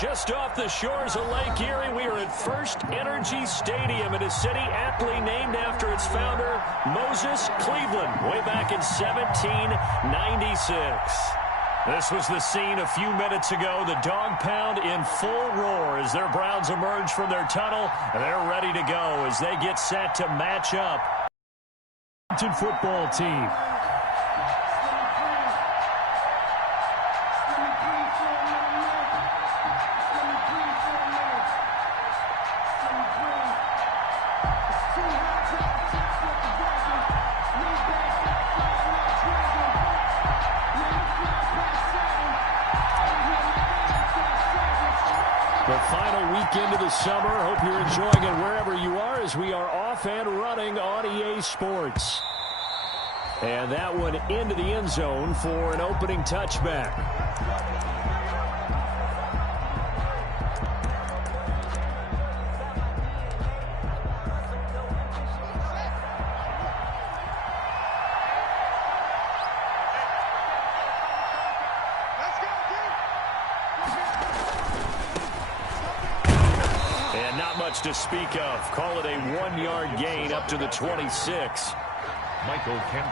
Just off the shores of Lake Erie, we are at First Energy Stadium in a city aptly named after its founder, Moses Cleveland, way back in 1796. This was the scene a few minutes ago. The dog pound in full roar as their Browns emerge from their tunnel. And they're ready to go as they get set to match up. Football team. The final weekend of the summer. Hope you're enjoying it wherever you are as we are off and running on EA Sports. And that one into the end zone for an opening touchback. To speak of. Call it a 1-yard gain up to the 26.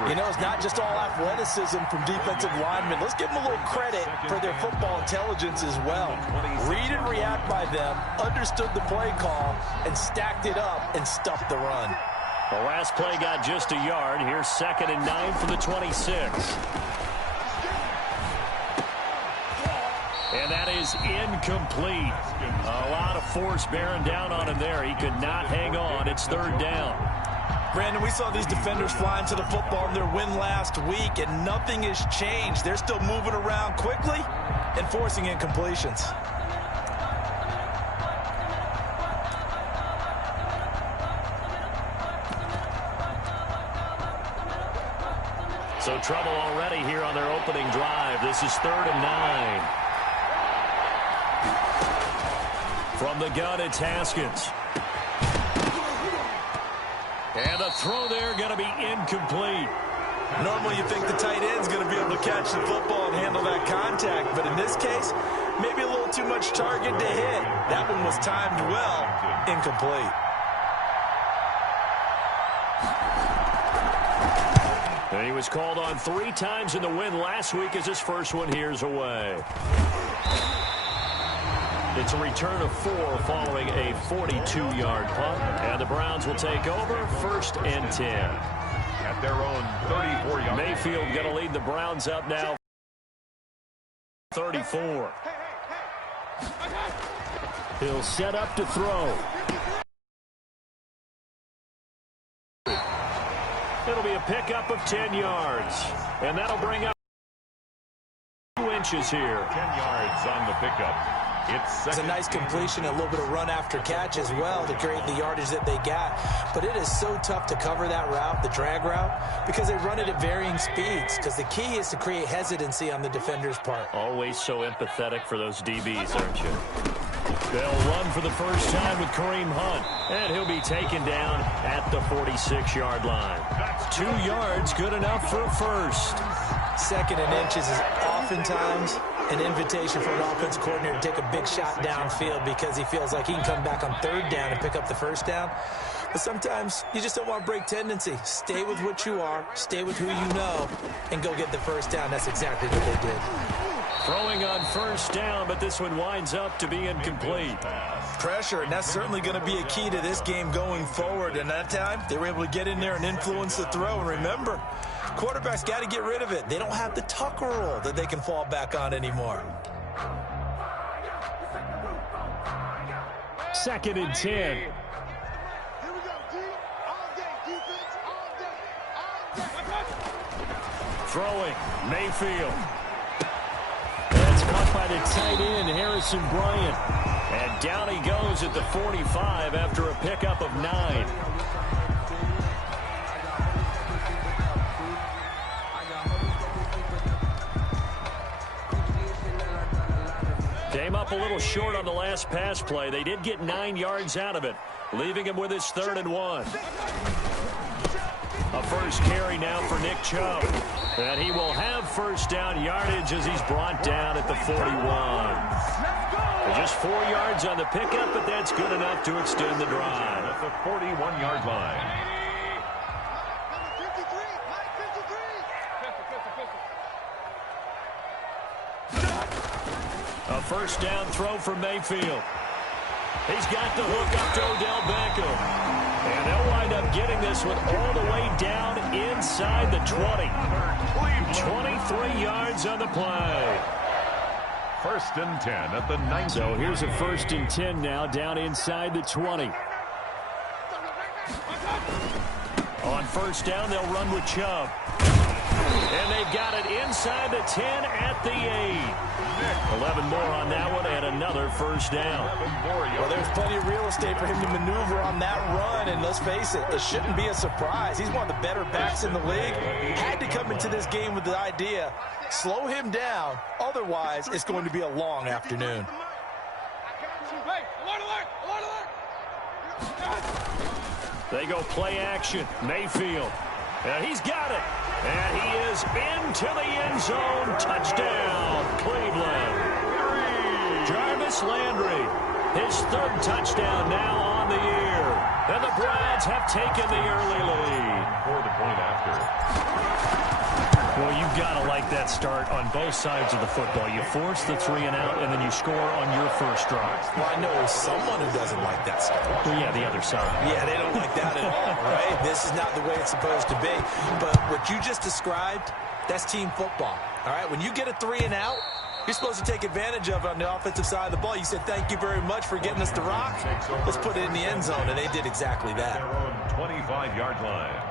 You know, it's not just all athleticism from defensive linemen. Let's give them a little credit for their football intelligence as well. Read and react by them, understood the play call, and stacked it up and stuffed the run. The last play got just a yard. Here's 2nd and 9 for the 26. And that is incomplete. A lot of force bearing down on him there. He could not hang on. It's 3rd down. Brandon, we saw these defenders flying to the football in their win last week, and nothing has changed. They're still moving around quickly and forcing incompletions. So trouble already here on their opening drive. This is 3rd and 9. From the gun, it's Haskins. And the throw there going to be incomplete. Normally you think the tight end's going to be able to catch the football and handle that contact, but in this case, maybe a little too much target to hit. That one was timed well, incomplete. And he was called on 3 times in the win last week as his first one here's away. It's a return of 4 following a 42-yard punt. And the Browns will take over 1st and 10. At their own 34-yard. Mayfield going to lead the Browns up now. 34. He'll set up to throw. It'll be a pickup of 10 yards. And that'll bring up 2 inches here. 10 yards on the pickup. It's a nice completion, a little bit of run after catch as well to create the yardage that they got. But it is so tough to cover that route, the drag route, because they run it at varying speeds. Because the key is to create hesitancy on the defender's part. Always so empathetic for those DBs, aren't you? They'll run for the first time with Kareem Hunt. And he'll be taken down at the 46-yard line. 2 yards, good enough for a first. 2nd and inches is oftentimes an invitation for an offense coordinator to take a big shot downfield because he feels like he can come back on 3rd down and pick up the first down. But sometimes you just don't want to break tendency. Stay with what you are, stay with who you know, and go get the first down. That's exactly what they did. Throwing on 1st down, but this one winds up to be incomplete. Pressure, and that's certainly going to be a key to this game going forward. And that time, they were able to get in there and influence the throw. And remember, quarterbacks got to get rid of it. They don't have the Tucker rule that they can fall back on anymore. 2nd and 10. Throwing, Mayfield. That's caught by the tight end, Harrison Bryant. And down he goes at the 45 after a pickup of 9. Came up a little short on the last pass play. They did get 9 yards out of it, leaving him with his 3rd and 1. A first carry now for Nick Chubb. And he will have first down yardage as he's brought down at the 41. Just 4 yards on the pickup, but that's good enough to extend the drive. At the 41-yard line. A first down throw for Mayfield. He's got the hook up to Odell Beckham. And they'll wind up getting this one all the way down inside the 20. 23 yards on the play. First and 10 at the 19. So here's a first and 10 now down inside the 20. On first down, they'll run with Chubb. And they've got it inside the 10 at the 8. 11 more on that one and another first down. Well, there's plenty of real estate for him to maneuver on that run, and let's face it, it shouldn't be a surprise. He's one of the better backs in the league. Had to come into this game with the idea, slow him down, otherwise it's going to be a long afternoon. They go play action. Mayfield. And he's got it. And he is into the end zone. Touchdown, Cleveland. Jarvis Landry, his third touchdown now on the year. And the Browns have taken the early lead. For the point after. Well, you've got to like that start on both sides of the football. You force the 3 and out, and then you score on your first drive. Well, I know someone who doesn't like that start. Well, yeah, the other side. Yeah, they don't like that at all, right? This is not the way it's supposed to be. But what you just described, that's team football, all right? When you get a 3 and out, you're supposed to take advantage of it on the offensive side of the ball. You said, thank you very much for getting us to rock. Let's put it in the end zone, and they did exactly that. Their own 25-yard line.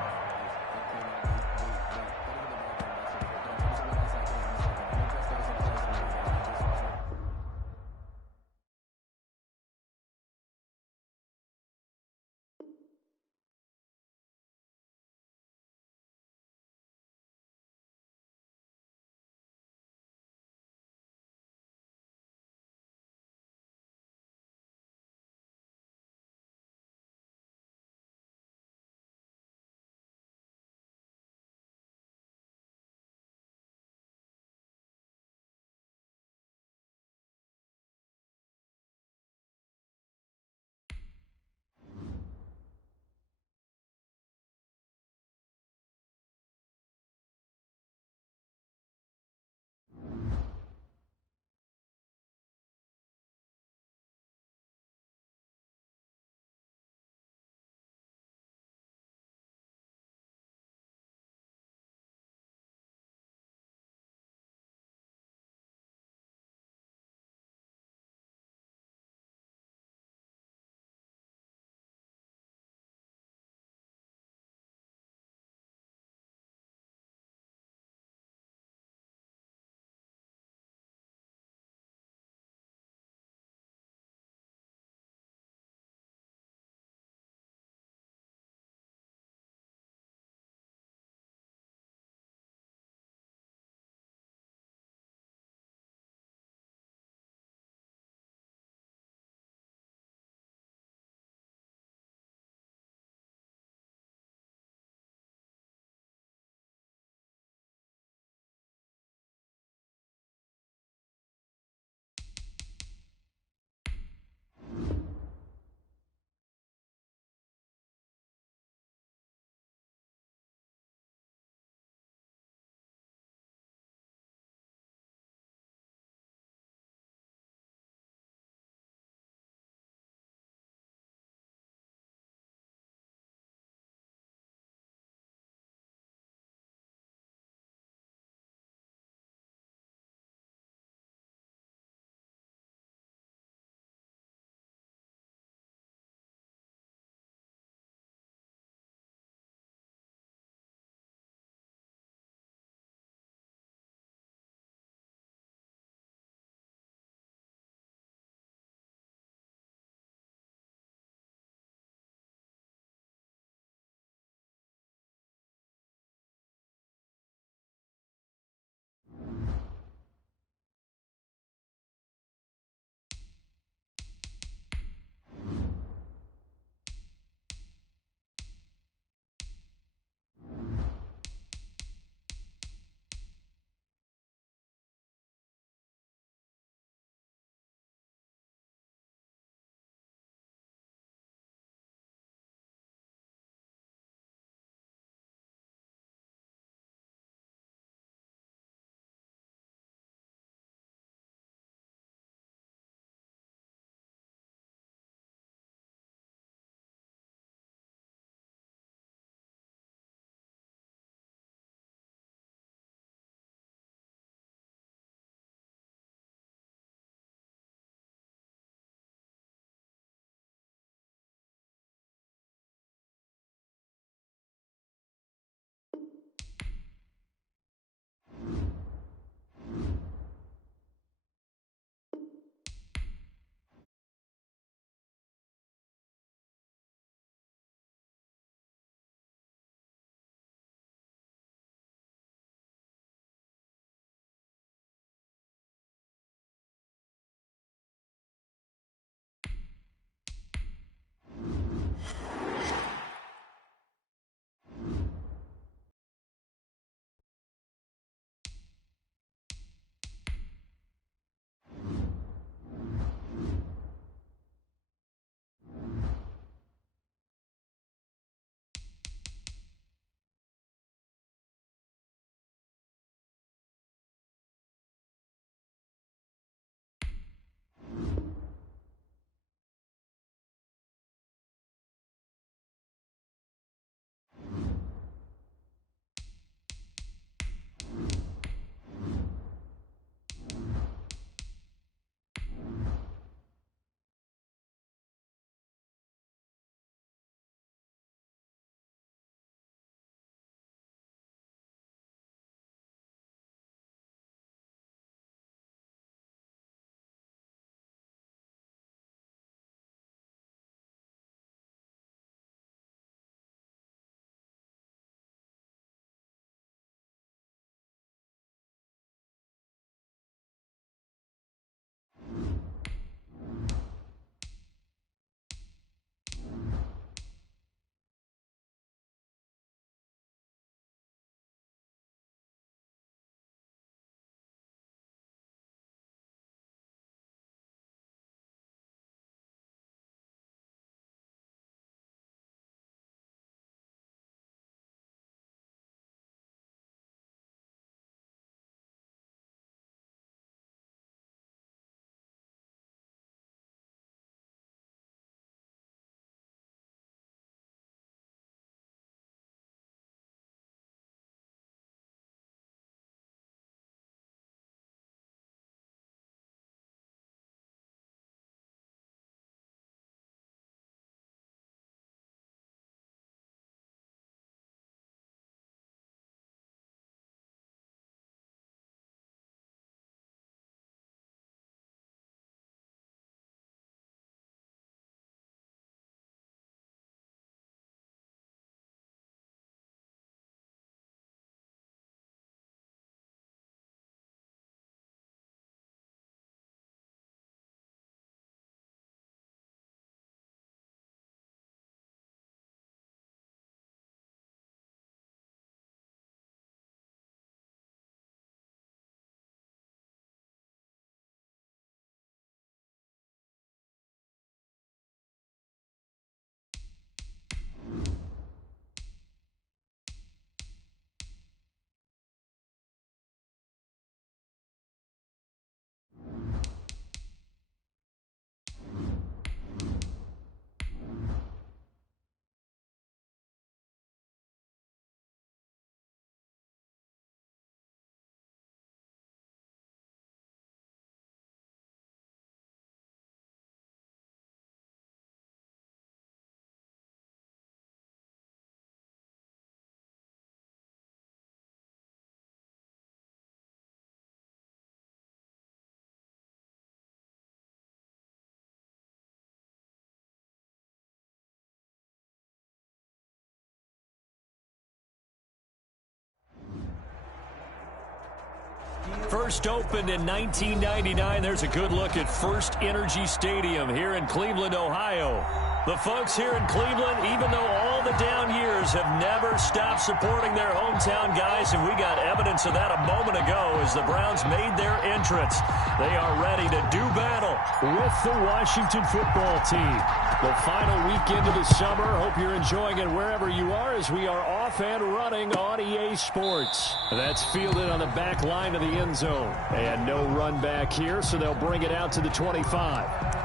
First opened in 1999. There's a good look at First Energy Stadium here in Cleveland, Ohio. The folks here in Cleveland, even though all the down years, have never stopped supporting their hometown guys, and we got evidence of that a moment ago as the Browns made their entrance. They are ready to do battle with the Washington football team. The final weekend of the summer. Hope you're enjoying it wherever you are as we are off and running on EA Sports. That's fielded on the back line of the end zone. And no run back here, so they'll bring it out to the 25.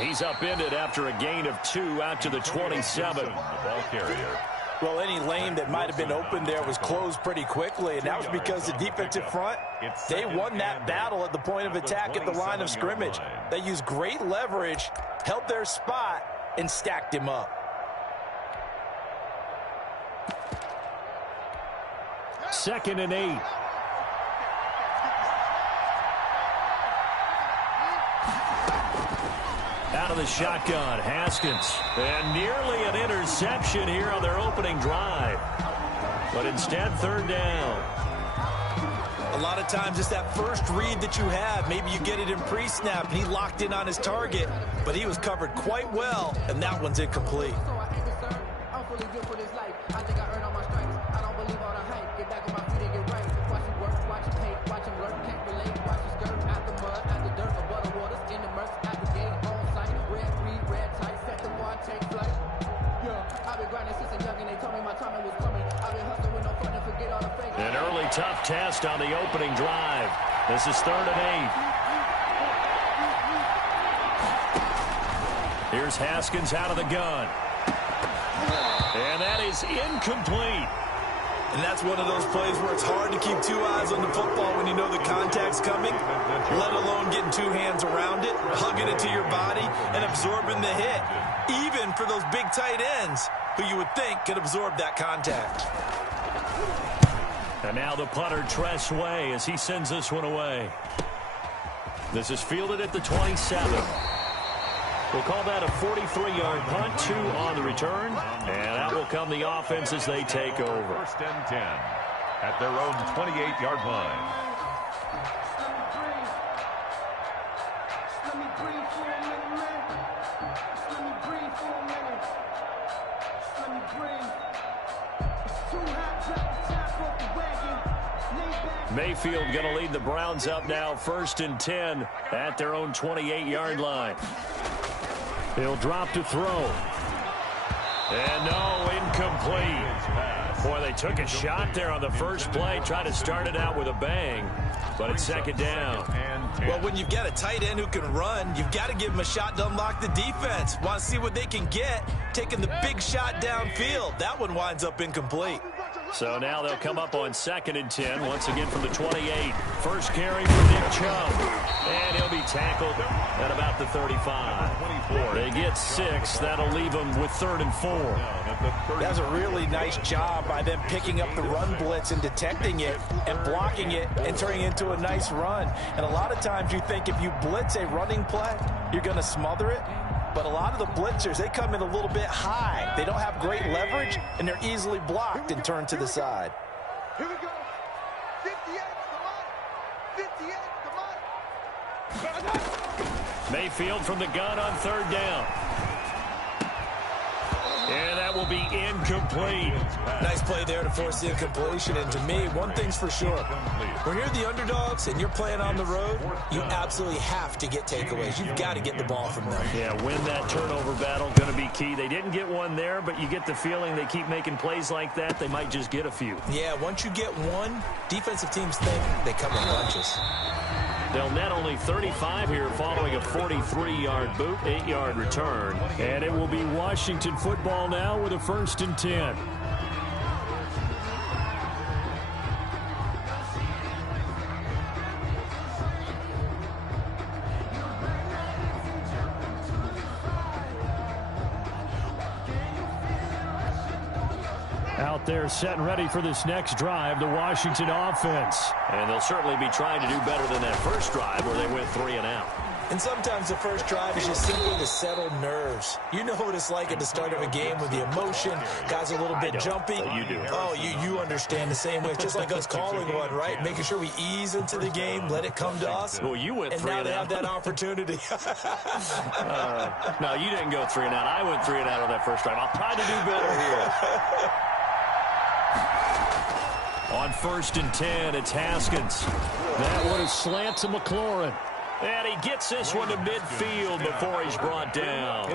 He's upended after a gain of 2 out to the 27. The ball carrier. Well, any lane that might have been open there was closed pretty quickly, and that was because the defensive front, they won that battle at the point of attack at the line of scrimmage. They used great leverage, held their spot, and stacked him up. Second and 8. Out of the shotgun, Haskins. And nearly an interception here on their opening drive. But instead, third down. A lot of times it's that first read that you have. Maybe you get it in pre-snap, and he locked in on his target, but he was covered quite well, and that one's incomplete. An early tough test on the opening drive. This is third and 8. Here's Haskins out of the gun. And that is incomplete. And that's one of those plays where it's hard to keep 2 eyes on the football when you know the contact's coming, let alone getting 2 hands around it, hugging it to your body, and absorbing the hit, even for those big tight ends who you would think could absorb that contact. And now the punter, Tress Way, as he sends this one away. This is fielded at the 27. We'll call that a 43-yard punt, 2 on the return. And that will come the offense as they take over. First and 10 at their own 28-yard line. Mayfield going to lead the Browns up now, first and 10 at their own 28-yard line. He'll drop to throw. And no, incomplete. Boy, they took a shot there on the first play, tried to start it out with a bang, but it's second down. Well, when you've got a tight end who can run, you've got to give him a shot to unlock the defense. Want to see what they can get, taking the big shot downfield. That one winds up incomplete. So now they'll come up on second and 10, once again from the 28. First carry for Nick Chubb. And he'll be tackled at about the 35. They get 6. That'll leave them with third and 4. That's a really nice job by them picking up the run blitz and detecting it and blocking it and turning it into a nice run. And a lot of times you think if you blitz a running play, you're going to smother it. But a lot of the blitzers, they come in a little bit high. They don't have great leverage, and they're easily blocked and turned to the side. Here we go. 58, come on. 58, come on. Mayfield from the gun on third down. And that will be incomplete. Nice play there to force the incompletion. And to me, one thing's for sure. When you're the underdogs and you're playing on the road, you absolutely have to get takeaways. You've got to get the ball from them. Yeah, win that turnover battle, going to be key. They didn't get one there, but you get the feeling they keep making plays like that, they might just get a few. Yeah, once you get one, defensive teams think they come in bunches. They'll net only 35 here following a 43-yard boot, 8-yard return. And it will be Washington football now with a 1st and 10. Out there set and ready for this next drive, the Washington offense. And they'll certainly be trying to do better than that first drive where they went 3 and out. And sometimes the first drive is just simply to settle nerves. You know what it's like at the start of a game with the emotion. Guys are a little bit jumpy. Oh, you do. Oh, you understand the same way. It's just like us calling one, right? Making sure we ease into the game, let it come to us. Well, you went 3 and out. And now they have that opportunity. No, you didn't go 3 and out. I went 3 and out on that first drive. I'll try to do better here. On 1st and 10, it's Haskins. That one is slant to McLaurin. And he gets this one to midfield before he's brought down.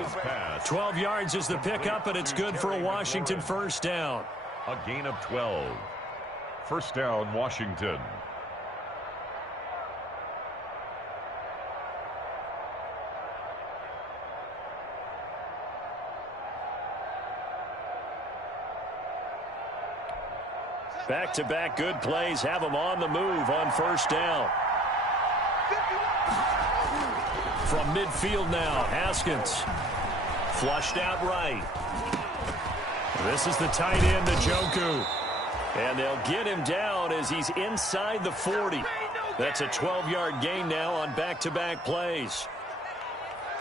12 yards is the pickup, and it's good for a Washington 1st down. A gain of 12. 1st down, Washington. Back-to-back good plays have them on the move on 1st down. From midfield now, Haskins. Flushed out right. This is the tight end, Njoku. And they'll get him down as he's inside the 40. That's a 12-yard gain now on back-to-back plays.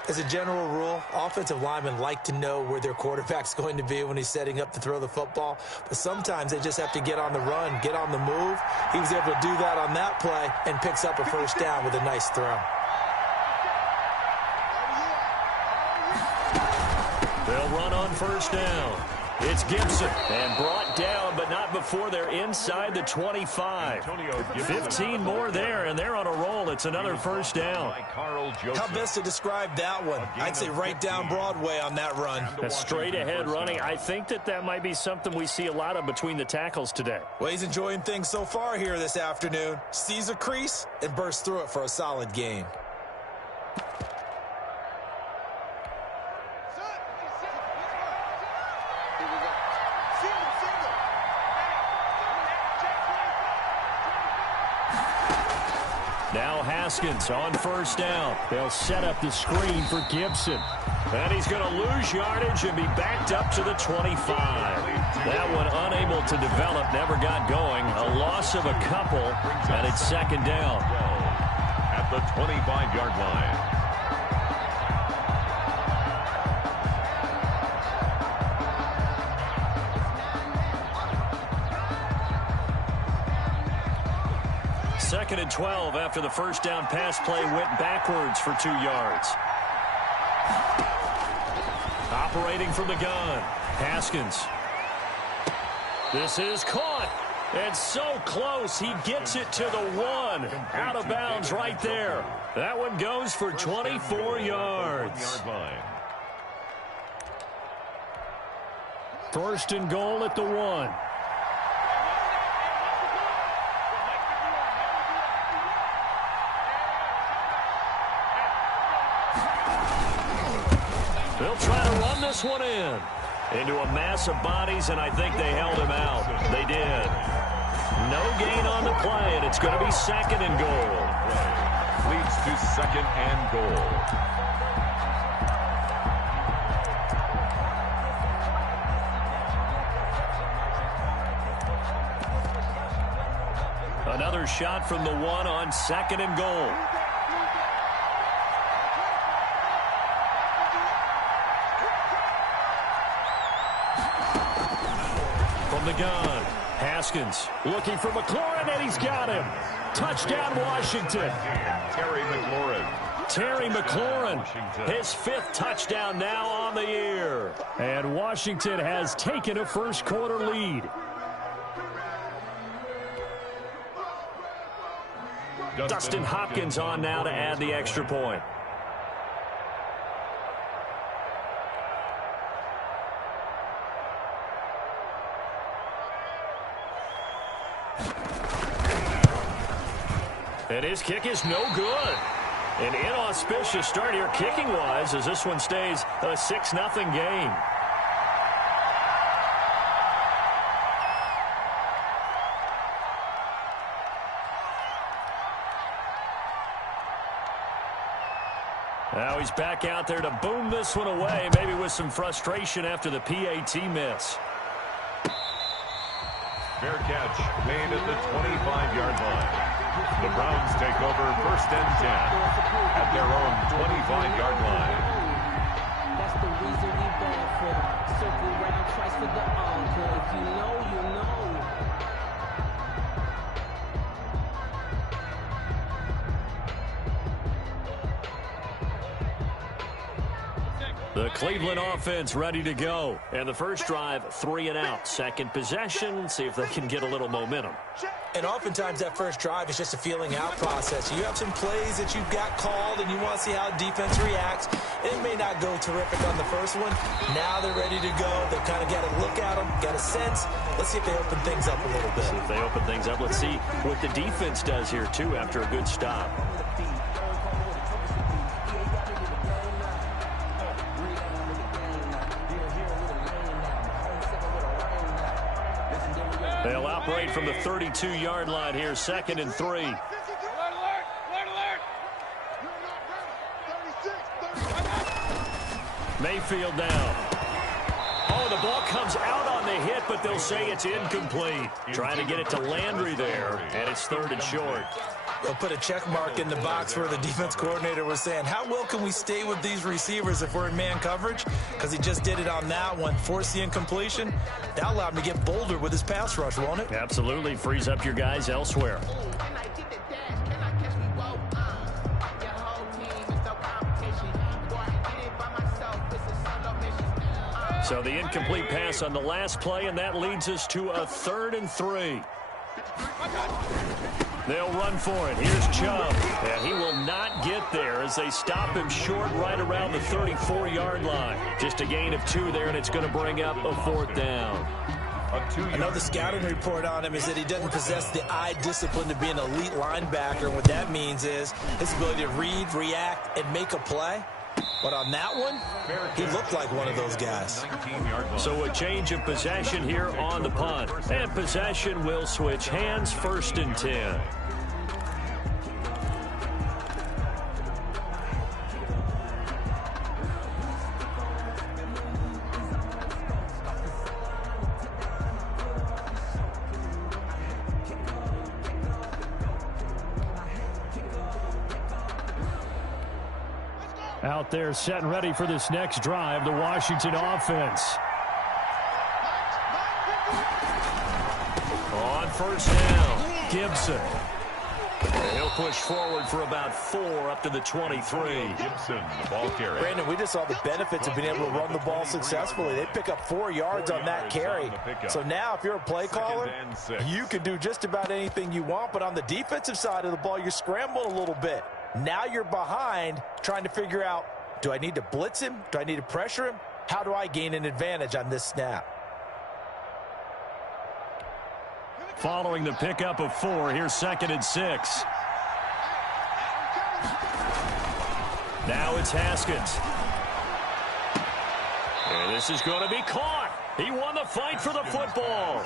As a general rule, offensive linemen like to know where their quarterback's going to be when he's setting up to throw the football. But sometimes they just have to get on the run, get on the move. He was able to do that on that play and picks up a 1st down with a nice throw. They'll run on 1st down. It's Gibson. And brought down, but not before they're inside the 25. 15 more there, and they're on a roll. It's another 1st down. How best to describe that one? I'd say right down Broadway on that run. A straight-ahead running. I think that might be something we see a lot of between the tackles today. Well, he's enjoying things so far here this afternoon. Sees a crease and bursts through it for a solid gain. Now Haskins on 1st down. They'll set up the screen for Gibson. And he's going to lose yardage and be backed up to the 25. That one unable to develop, never got going. A loss of a couple, and it's 2nd down. At the 25-yard line. Second and 12 after the 1st down pass play went backwards for 2 yards. Operating from the gun, Haskins. This is caught. And so close, he gets it to the 1. Out of bounds right there. That one goes for 24 yards. 1st and goal at the 1. They'll try to run this one in. Into a mass of bodies, and I think they held him out. They did. No gain on the play, and it's going to be 2nd and goal. Leads to 2nd and goal. Another shot from the 1 on 2nd and goal. From the gun, Haskins looking for McLaurin, and he's got him. Touchdown, Washington. Terry McLaurin, his 5th touchdown now on the year. And Washington has taken a 1st quarter lead. Dustin Hopkins on now to add the extra point. And his kick is no good. An inauspicious start here kicking-wise as this one stays a 6-0 game. Now he's back out there to boom this one away, maybe with some frustration after the PAT miss. Fair catch made at the 25-yard line. The Browns take over 1st and 10 at their own 25-yard line. That's the reason we ball for. Circle round twice for the encore. If you know, you know. The Cleveland offense ready to go. And the first drive, 3 and out. Second possession, see if they can get a little momentum. And oftentimes that first drive is just a feeling out process. You have some plays that you've got called and you want to see how defense reacts. It may not go terrific on the first one. Now they're ready to go. They've kind of got to look at them, got a sense. Let's see if they open things up a little bit. See if they open things up. Let's see what the defense does here, too, after a good stop. They'll operate from the 32-yard line here, 2nd and 3. Alert, alert! Mayfield down. Oh, the ball comes out on the hit, but they'll say it's incomplete. Trying to get it to Landry there, and it's 3rd and short. They'll put a check mark in the box where the defense coordinator was saying, how well can we stay with these receivers if we're in man coverage? Because he just did it on that one, forced the incompletion. That'll allow him to get bolder with his pass rush, won't it? Absolutely. Frees up your guys elsewhere. So the incomplete pass on the last play, and that leads us to a 3rd and 3. They'll run for it. Here's Chubb. And he will not get there as they stop him short right around the 34-yard line. Just a gain of 2 there, and it's going to bring up a 4th down. I know the scouting report on him is that he doesn't possess the eye discipline to be an elite linebacker. And what that means is his ability to read, react, and make a play. But on that one, he looked like one of those guys. So a change of possession here on the punt. And possession will switch hands, 1st and 10. Out there set and ready for this next drive, the Washington offense. On 1st down, Gibson. And he'll push forward for about 4 up to the 23. Gibson, the ball carrier. Brandon, we just saw the benefits of being able to run the ball successfully. They pick up 4 yards on that carry. So now if you're a play caller, you can do just about anything you want. But on the defensive side of the ball, you're scrambling a little bit. Now you're behind trying to figure out, do I need to blitz him? Do I need to pressure him? How do I gain an advantage on this snap? Following the pickup of 4, here's 2nd and 6. Now it's Haskins. And this is going to be caught. He won the fight for the football.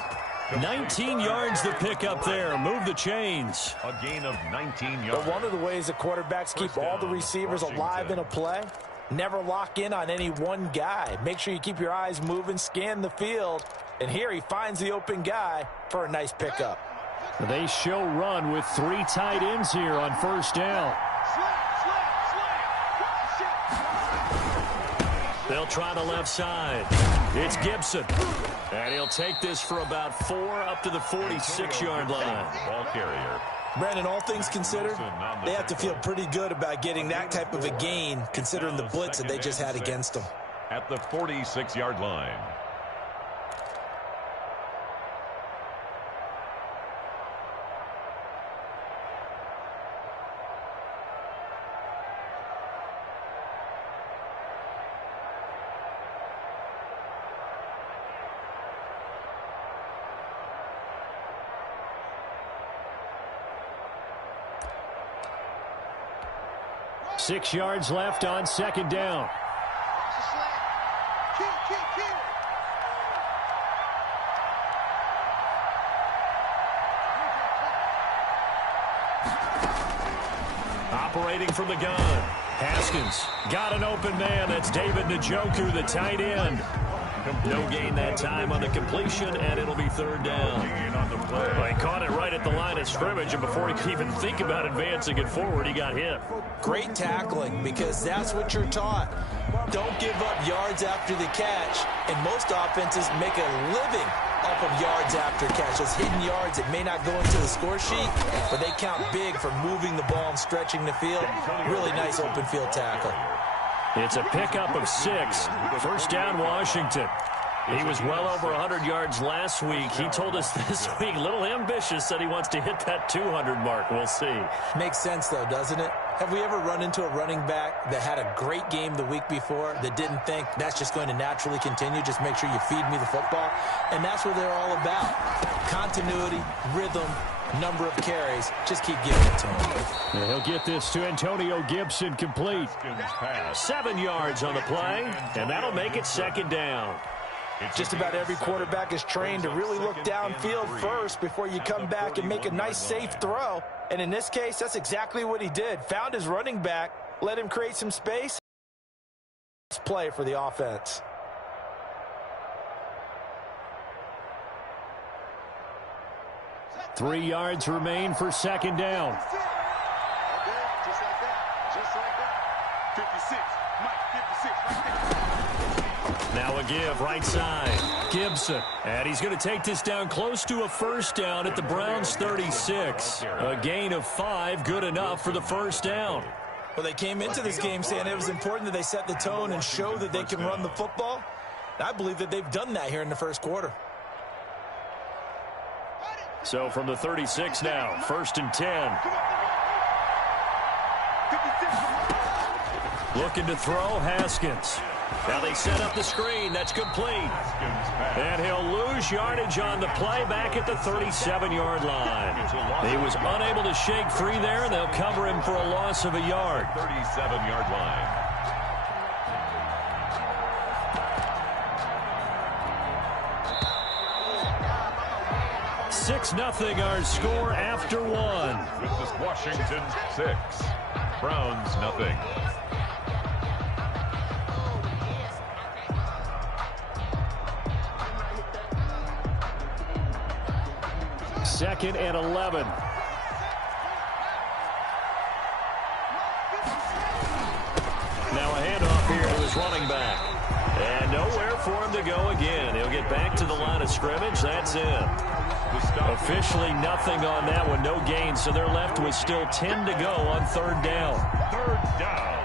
19 yards to pick up there. Move the chains. A gain of 19 yards. But one of the ways that quarterbacks keep all the receivers alive in a play, never lock in on any one guy. Make sure you keep your eyes moving, scan the field. And here he finds the open guy for a nice pickup. They show run with 3 tight ends here on 1st down. They'll try the left side. It's Gibson. And he'll take this for about 4 up to the 46-yard line. Ball carrier. Brandon, all things considered, they have to feel pretty good about getting that type of a gain considering the blitz that they just had against them. At the 46-yard line. 6 yards left on second down. Operating from the gun. Haskins got an open man. That's David Njoku, the tight end. No gain that time on the completion, and it'll be third down. Well, he caught it right at the line of scrimmage, and before he could even think about advancing it forward, he got hit. Great tackling, because that's what you're taught. Don't give up yards after the catch, and most offenses make a living off of yards after catch. Those hidden yards that may not go into the score sheet, but they count big for moving the ball and stretching the field. Really nice open field tackle. It's a pickup of 6. First down, Washington. He was well over 100 yards last week. He told us this week, a little ambitious, said he wants to hit that 200 mark. We'll see. Makes sense, though, doesn't it? Have we ever run into a running back that had a great game the week before that didn't think that's just going to naturally continue? Just make sure you feed me the football. And that's what they're all about. Continuity, rhythm, number of carries. Just keep giving it to him. And he'll get this to Antonio Gibson, complete. 7 yards on the play, and that'll make it second down. Just about every quarterback is trained to really look downfield first before you come back and make a nice, safe throw. And in this case, that's exactly what he did. Found his running back, let him create some space. Play for the offense. Three yards remain for second down. Just like that. Just like that. 56. Mike, 56 right there. Now a give right side. Gibson. And he's going to take this down close to a first down at the Browns' 36. A gain of 5, good enough for the first down. Well, they came into this game saying it was important that they set the tone and show that they can run the football. I believe that they've done that here in the first quarter. So from the 36 now, first and 10. Looking to throw, Haskins. Now they set up the screen. That's complete. And he'll lose yardage on the play back at the 37-yard line. He was unable to shake free there, and they'll cover him for a loss of a yard. 37-yard line. Six 0 our score after one. With this Washington 6, Browns 0. Second and 11. Now a handoff here to his running back. And nowhere for him to go again. He'll get back to the line of scrimmage. That's it. Officially nothing on that one. No gain. So they're left with still 10 to go on third down. Third down.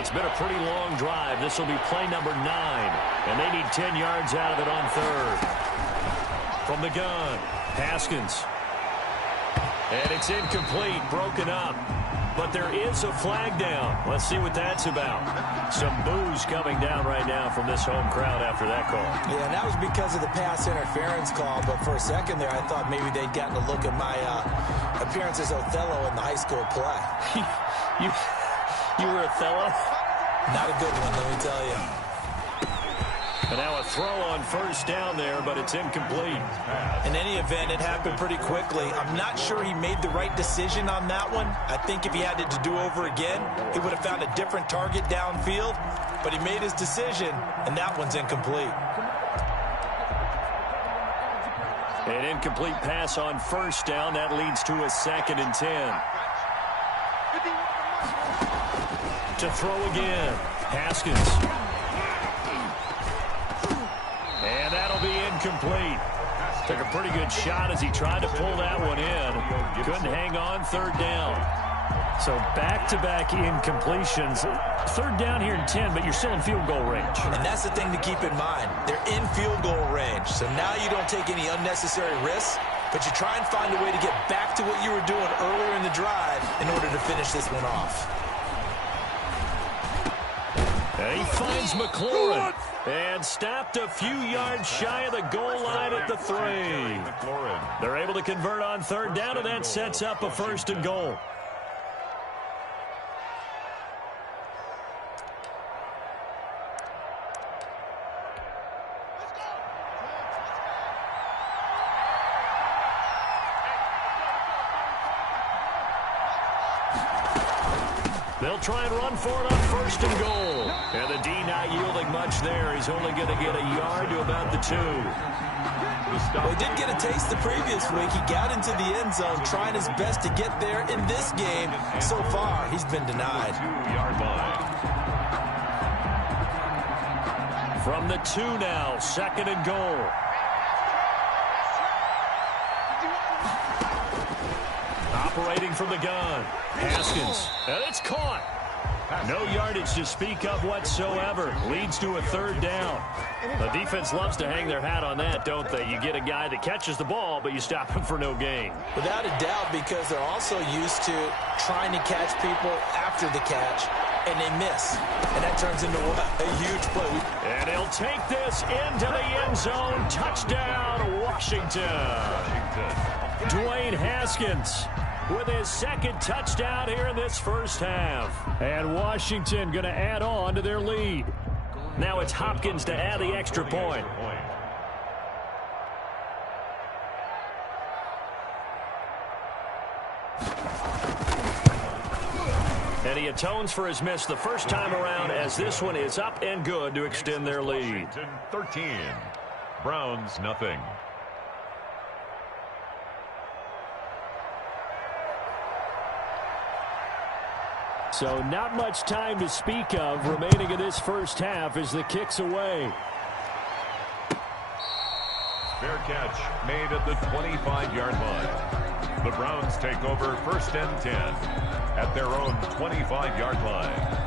It's been a pretty long drive. This will be play number 9. And they need 10 yards out of it on third. From the gun, Haskins. And it's incomplete, broken up. But there is a flag down. Let's see what that's about. Some boos coming down right now from this home crowd after that call. Yeah, and that was because of the pass interference call. But for a second there, I thought maybe they'd gotten a look at my appearance as Othello in the high school play. You were Othello? Not a good one, let me tell you. And now a throw on first down there, but it's incomplete. In any event, it happened pretty quickly. I'm not sure he made the right decision on that one. I think if he had it to do over again, he would have found a different target downfield. But he made his decision, and that one's incomplete. An incomplete pass on first down. That leads to a second and 10. To throw again. Haskins. And that'll be incomplete. Took a pretty good shot as he tried to pull that one in. Couldn't hang on third down. So back-to-back incompletions. Third down here in 10, but you're still in field goal range. And that's the thing to keep in mind. They're in field goal range. So now you don't take any unnecessary risks, but you try and find a way to get back to what you were doing earlier in the drive in order to finish this one off. And he finds McLaurin. And stopped a few yards shy of the goal line at the 3. They're able to convert on third down, and that sets up a first and goal. They'll try and run for it on first and goal. And the D not yielding much there. He's only going to get a yard to about the 2. Well, he did get a taste the previous week. He got into the end zone trying his best to get there in this game. So far, he's been denied. 2-yard line. From the 2 now, second and goal. Operating from the gun. Haskins. And it's caught. No yardage to speak of whatsoever. Leads to a third down. The defense loves to hang their hat on that, don't they? You get a guy that catches the ball, but you stop him for no gain. Without a doubt, because they're also used to trying to catch people after the catch, and they miss. And that turns into a huge play. And he'll take this into the end zone. Touchdown, Washington. Dwayne Haskins with his second touchdown here in this first half. And Washington going to add on to their lead. Now it's Hopkins to add the extra point. And he atones for his miss the first time around, as this one is up and good to extend their lead. 13. Browns nothing. So not much time to speak of remaining in this first half as the kick's away. Fair catch made at the 25-yard line. The Browns take over first and 10 at their own 25-yard line.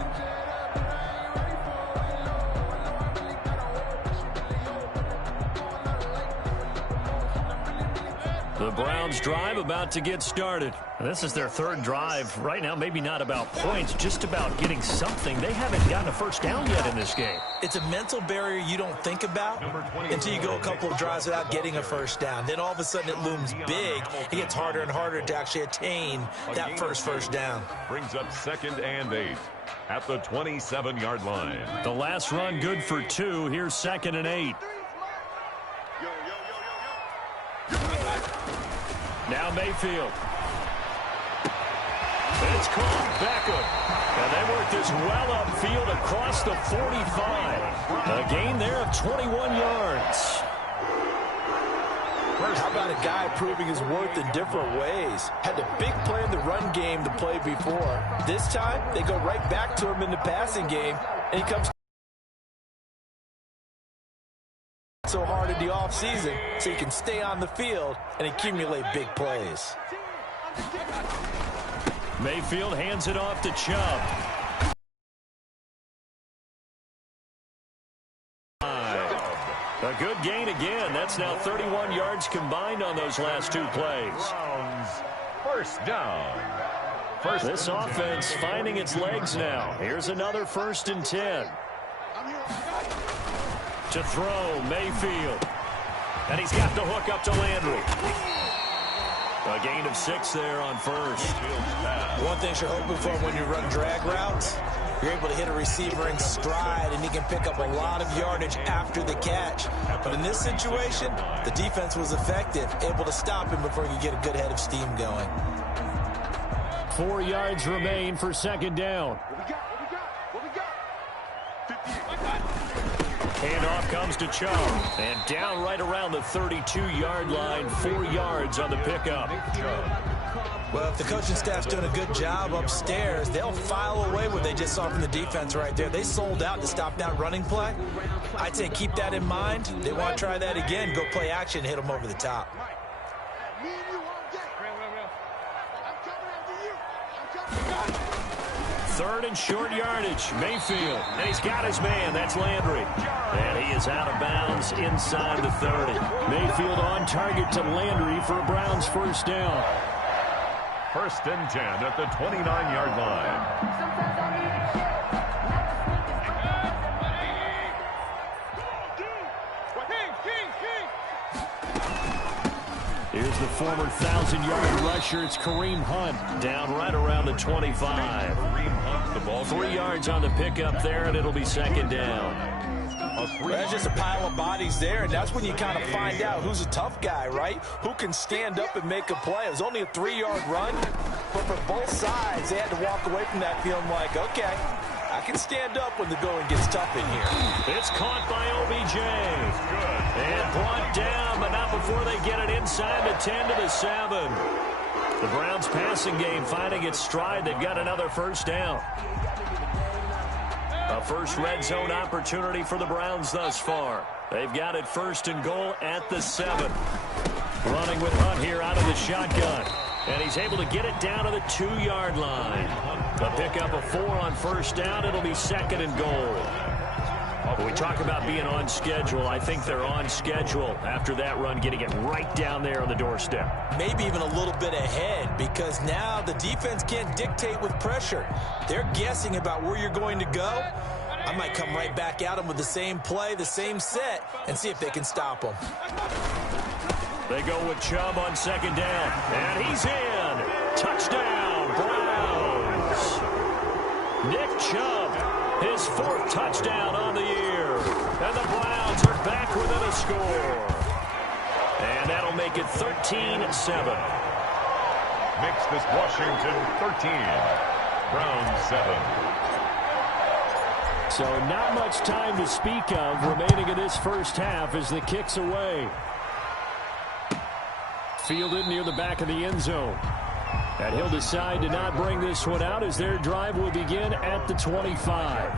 The Browns drive about to get started. This is their third drive. Right now, maybe not about points, just about getting something. They haven't gotten a first down yet in this game. It's a mental barrier you don't think about until you go a couple of drives without getting a first down. Then all of a sudden it looms big. It gets harder and harder to actually attain that first down. Brings up second and 8 at the 27-yard line. The last run good for 2. Here's second and 8. Now Mayfield. It's caught. Beckham. And they work this well upfield across the 45. A gain there of 21 yards. How about a guy proving his worth in different ways? Had a big play in the run game the play before. This time, they go right back to him in the passing game, and he comes so hard in the offseason so he can stay on the field and accumulate big plays. Mayfield hands it off to Chubb. A good gain again. That's now 31 yards combined on those last 2 plays. Browns first down. This offense finding its legs now. Here's another first and 10. To throw, Mayfield. And he's got the hook up to Landry. A gain of 6 there on first. One thing you're hoping for when you run drag routes, you're able to hit a receiver in stride, and he can pick up a lot of yardage after the catch. But in this situation, the defense was effective, able to stop him before you get a good head of steam going. 4 yards remain for second down. Handoff comes to Chubb. And down right around the 32-yard line, 4 yards on the pickup. Well, if the coaching staff's doing a good job upstairs, they'll file away what they just saw from the defense right there. They sold out to stop that running play. I'd say keep that in mind. They want to try that again. Go play action, hit them over the top. Third and short yardage, Mayfield. And he's got his man. That's Landry. And he is out of bounds inside the 30. Mayfield on target to Landry for a Browns first down. First and 10 at the 29-yard line. Here's the former 1,000-yard rusher. It's Kareem Hunt down right around the 25. Kareem Hunt, the ball 3 yards on the pickup there, and it'll be second down. That's just a pile of bodies there, and that's when you kind of find out who's a tough guy, right? Who can stand up and make a play. It was only a 3-yard run, but for both sides, they had to walk away from that feeling like, okay, I can stand up when the going gets tough in here. It's caught by OBJ. And brought down, but not before they get it inside the 10 to the 7. The Browns passing game finding its stride. They've got another first down. A first red zone opportunity for the Browns thus far. They've got it first and goal at the 7. Running with Hunt here out of the shotgun. And he's able to get it down to the 2-yard line. A pickup of 4 on first down. It'll be second and goal. When we talk about being on schedule, I think they're on schedule after that run, getting it right down there on the doorstep. Maybe even a little bit ahead, because now the defense can't dictate with pressure. They're guessing about where you're going to go. I might come right back at them with the same play, the same set, and see if they can stop them. They go with Chubb on second down, and he's in. Touchdown, Browns. Nick Chubb, his 4th touchdown on the year. And the Browns are back within a score. And that'll make it 13-7. Makes this Washington 13. Browns 7. So not much time to speak of remaining in this first half as the kick's away. Fielded near the back of the end zone. And he'll decide to not bring this one out as their drive will begin at the 25.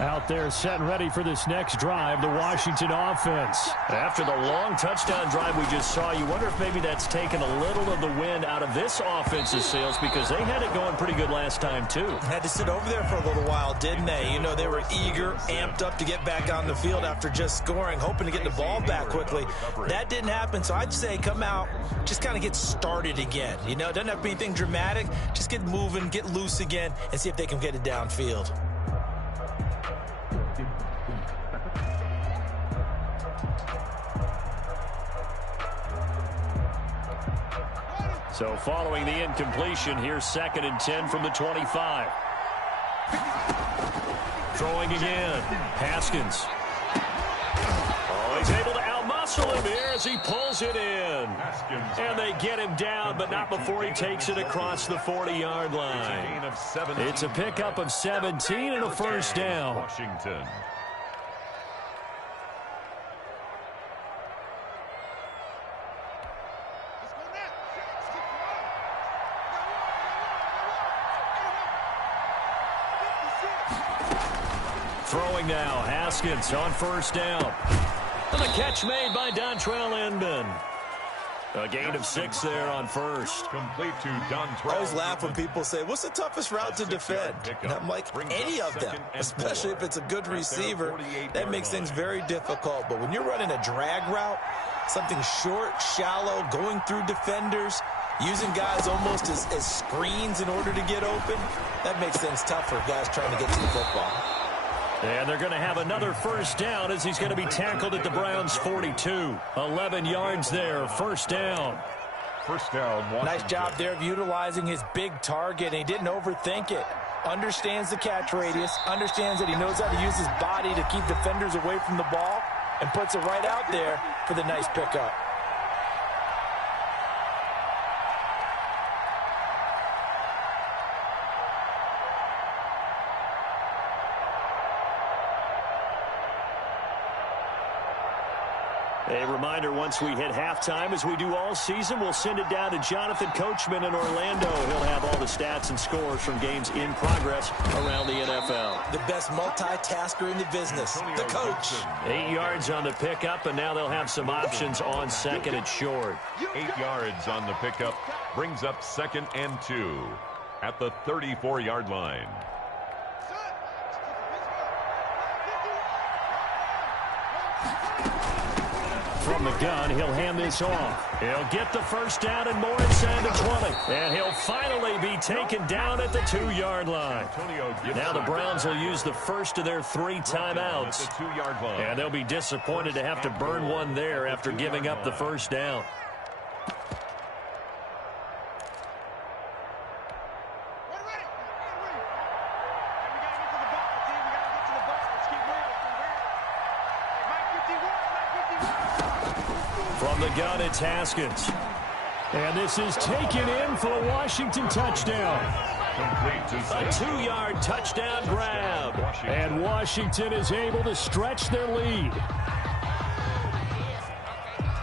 Out there set and ready for this next drive, the Washington offense. After the long touchdown drive we just saw, you wonder if maybe that's taken a little of the wind out of this offense's sails, because they had it going pretty good last time too. Had to sit over there for a little while, didn't they? You know, they were eager, amped up to get back on the field after just scoring, hoping to get the ball back quickly. That didn't happen, so I'd say come out, just kind of get started again. You know, it doesn't have to be anything dramatic. Just get moving, get loose again, and see if they can get it downfield. So following the incompletion, here's 2nd and 10 from the 25. Throwing again. Haskins. Oh, he's able to outmuscle him here as he pulls it in. And they get him down, but not before he takes it across the 40-yard line. It's a pickup of 17 and a first down. Washington. Throwing now, Haskins on first down. And the catch made by Dontrell Inman. A gain of 6 there on first. Complete to Dontrell. I always laugh when people say, what's the toughest route to defend? And I'm like, any of them, especially if it's a good receiver. That makes things very difficult. But when you're running a drag route, something short, shallow, going through defenders, using guys almost as screens in order to get open, that makes things tough for guys trying to get to the football. And they're going to have another first down as he's going to be tackled at the Browns' 42. 11 yards there, first down. First down, Washington. Nice job there of utilizing his big target. He didn't overthink it. Understands the catch radius, understands that he knows how to use his body to keep defenders away from the ball, and puts it right out there for the nice pickup. A reminder, once we hit halftime, as we do all season, we'll send it down to Jonathan Coachman in Orlando. He'll have all the stats and scores from games in progress around the NFL. The best multitasker in the business, the coach. 8 yards on the pickup, and now they'll have some options on second and short. 8 yards on the pickup brings up 2nd and 2 at the 34-yard line. from the gun. He'll hand this off. He'll get the first down and more inside the 20. And he'll finally be taken down at the 2-yard line. Now the Browns will use the first of their 3 timeouts. And they'll be disappointed to have to burn one there after giving up the first down. From the gun, it's Haskins. And this is taken in for a Washington touchdown. A 2-yard touchdown grab. And Washington is able to stretch their lead.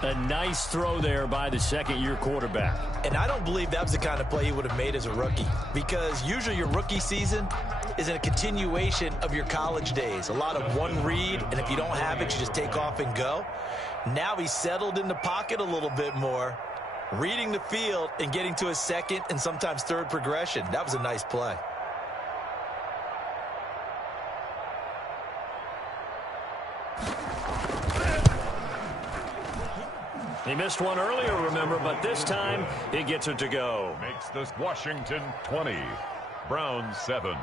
A nice throw there by the second-year quarterback. And I don't believe that was the kind of play he would have made as a rookie, because usually your rookie season is in a continuation of your college days. A lot of one read, and if you don't have it, you just take off and go. Now he's settled in the pocket a little bit more, reading the field and getting to his second and sometimes third progression. That was a nice play. He missed one earlier, remember, but this time he gets it to go. Makes this Washington 20, Browns 7.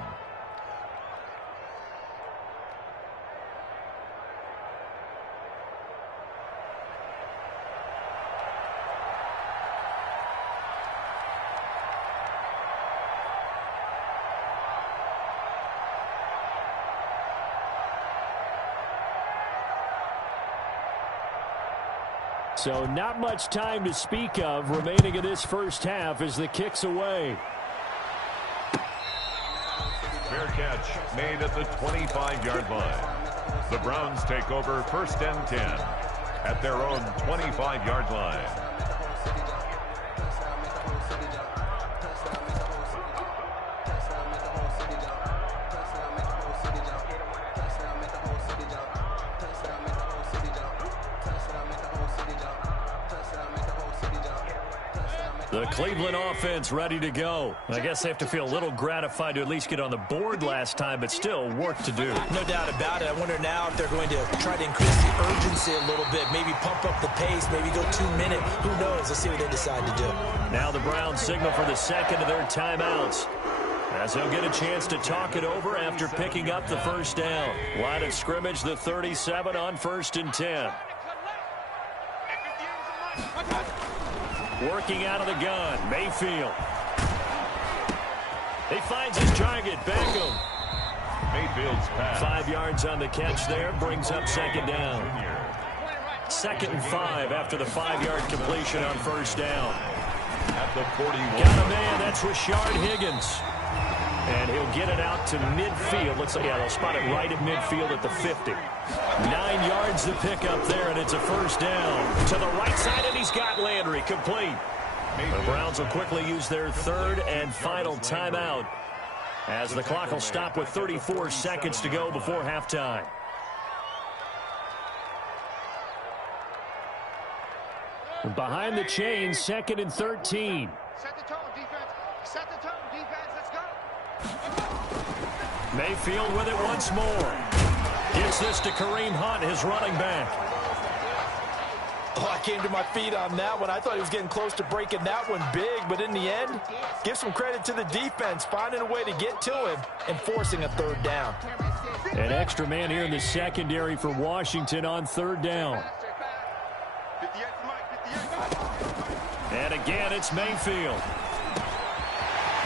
So not much time to speak of remaining in this first half as the kick's away. Fair catch made at the 25-yard line. The Browns take over 1st and 10 at their own 25-yard line. The Cleveland offense ready to go. I guess they have to feel a little gratified to at least get on the board last time, but still work to do. No doubt about it. I wonder now if they're going to try to increase the urgency a little bit, maybe pump up the pace, maybe go 2-minute. Who knows? Let's see what they decide to do. Now the Browns signal for the second of their timeouts, as they'll get a chance to talk it over after picking up the first down. Line of scrimmage, the 37 on 1st and 10. Working out of the gun, Mayfield. He finds his target, Beckham. Mayfield's pass. 5 yards on the catch there, brings up second down. 2nd and 5 after the 5-yard completion on first down. At the 41. Got a man, that's Rashard Higgins. And he'll get it out to midfield. Looks like, yeah, they'll spot it right at midfield at the 50. 9 yards to pick up there, and it's a first down. To the right side, and he's got Landry complete. The Browns will quickly use their 3rd and final timeout, as the clock will stop with 34 seconds to go before halftime. Behind the chains, 2nd and 13. Set the tone, defense. Set the tone, defense. Let's go. Mayfield with it once more. Gets this to Kareem Hunt, his running back. Oh, I came to my feet on that one. I thought he was getting close to breaking that one big, but in the end, give some credit to the defense, finding a way to get to him and forcing a 3rd down. An extra man here in the secondary for Washington on 3rd down. 58 for Mike, 58. And again, it's Mayfield.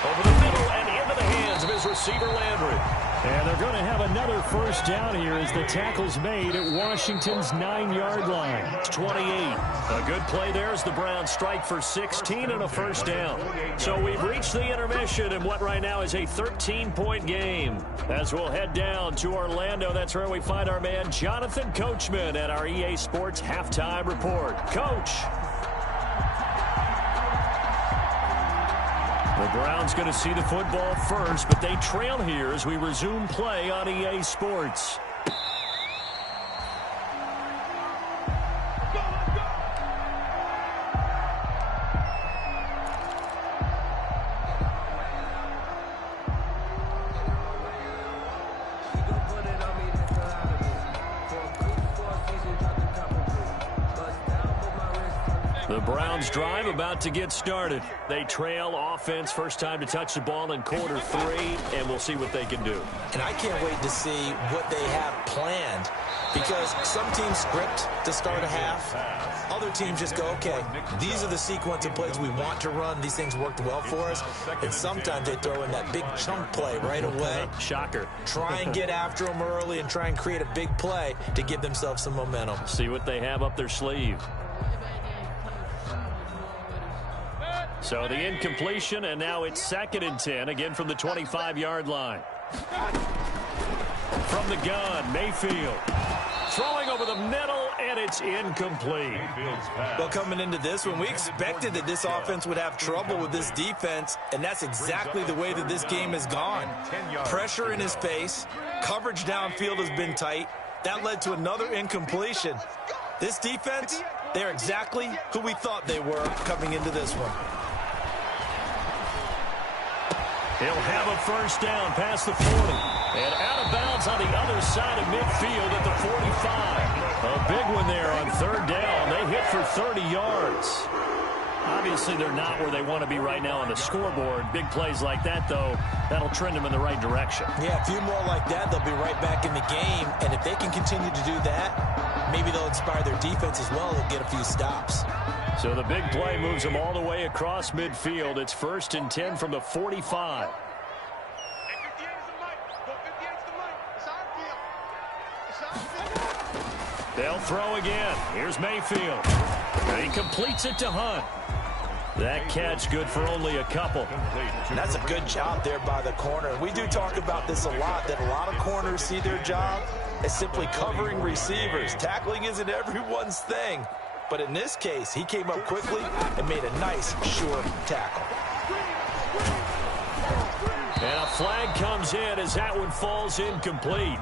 Over the middle and into the hands of his receiver, Landry. And they're going to have another first down here as the tackle's made at Washington's 9-yard line. It's 28. A good play there as the Browns strike for 16 and a first down. So we've reached the intermission in what right now is a 13-point game. As we'll head down to Orlando, that's where we find our man Jonathan Coachman at our EA Sports Halftime Report. Coach. The Browns going to see the football first, but they trail here as we resume play on EA Sports. The Browns drive about to get started. They trail offense, first time to touch the ball in quarter 3, and we'll see what they can do. And I can't wait to see what they have planned, because some teams script to start a half. Other teams just go, okay, these are the sequence of plays we want to run. These things worked well for us. And sometimes they throw in that big chunk play right away. Shocker. Try and get after them early and try and create a big play to give themselves some momentum. See what they have up their sleeve. So the incompletion, and now it's 2nd and 10, again from the 25-yard line. From the gun, Mayfield. Throwing over the middle, and it's incomplete. Well, coming into this one, we expected that this offense would have trouble with this defense, and that's exactly the way that this game has gone. Pressure in his face, coverage downfield has been tight. That led to another incompletion. This defense, they're exactly who we thought they were coming into this one. He'll have a first down past the 40. And out of bounds on the other side of midfield at the 45. A big one there on 3rd down. They hit for 30 yards. Obviously, they're not where they want to be right now on the scoreboard. Big plays like that, though, that'll trend them in the right direction. Yeah, a few more like that, they'll be right back in the game. And if they can continue to do that, maybe they'll inspire their defense as well. They'll get a few stops. So the big play moves them all the way across midfield. It's 1st and 10 from the 45. They'll throw again. Here's Mayfield. And he completes it to Hunt. That catch good for only a couple. And that's a good job there by the corner. We do talk about this a lot, that a lot of corners see their job as simply covering receivers. Tackling isn't everyone's thing. But in this case, he came up quickly and made a nice, sure tackle. And a flag comes in as that one falls incomplete.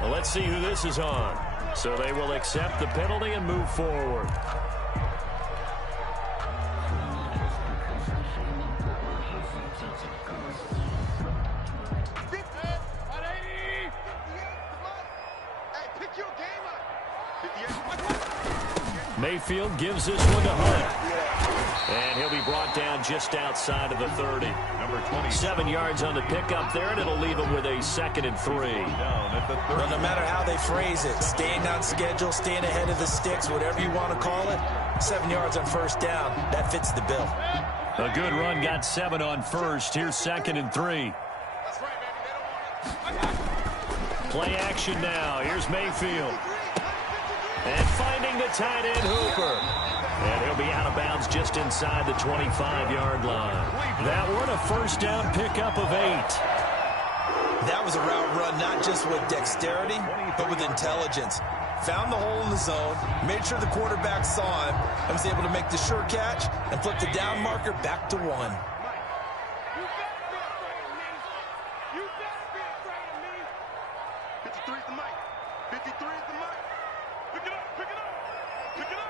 Well, let's see who this is on. So they will accept the penalty and move forward. Mayfield gives this one to Hunt. And he'll be brought down just outside of the 30. Number 20. 7 yards on the pickup there, and it'll leave him with a 2nd and 3. Well, no matter how they phrase it, staying on schedule, staying ahead of the sticks, whatever you want to call it, 7 yards on 1st down, that fits the bill. A good run, got 7 on 1st. Here's 2nd and 3. Play action now. Here's Mayfield. And finding the tight end, Hooper. And he'll be out of bounds just inside the 25-yard line. That one, a 1st down pickup of 8. That was a route run not just with dexterity, but with intelligence. Found the hole in the zone, made sure the quarterback saw him, and was able to make the sure catch and flip the down marker back to 1. You better be afraid of me. 53 is the mic. 53 is the mic. Pick it up, pick it up, pick it up.